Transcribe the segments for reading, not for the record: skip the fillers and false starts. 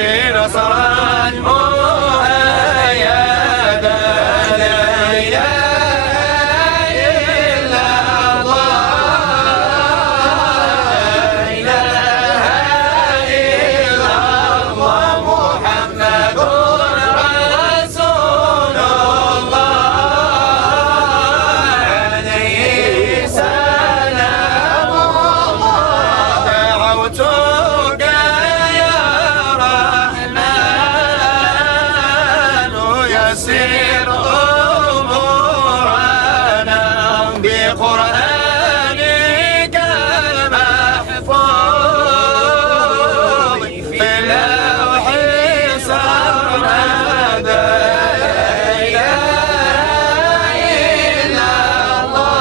النصر نصرا مؤيدا لا إله إلا الله لا إله إلا الله محمد رسول الله عليه سلام الله دعوتك يا رحمن يسر أمورنا بقرآنك المحفوظ في اللوح سرمدا لا إله إلا الله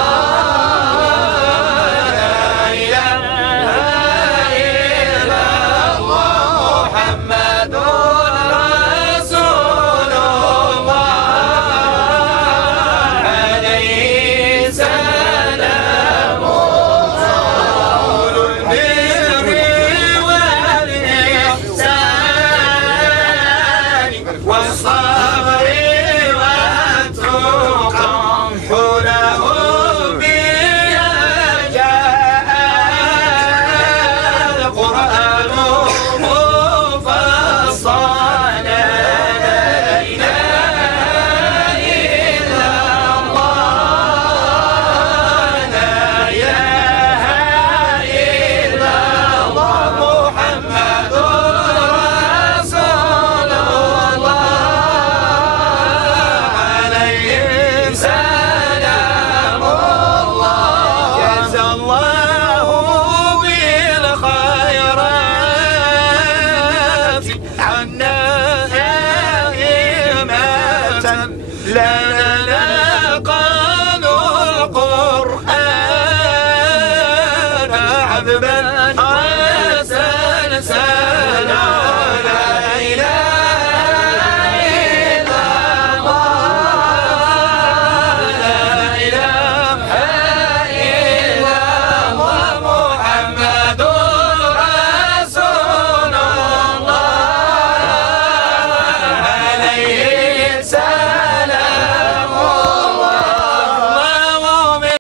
لا إله إلا الله محمد رسول الله عليه سلام الله البر والإحسان والصبر والتقى حوله بها جاء القرآن مفصلا لا إله إلا الله لا إله إلا الله محمد رسول الله عليه سلام الله جزى الله بالخيرات عنا أئمة لنا قالوا القرآن عذبا وسلسلا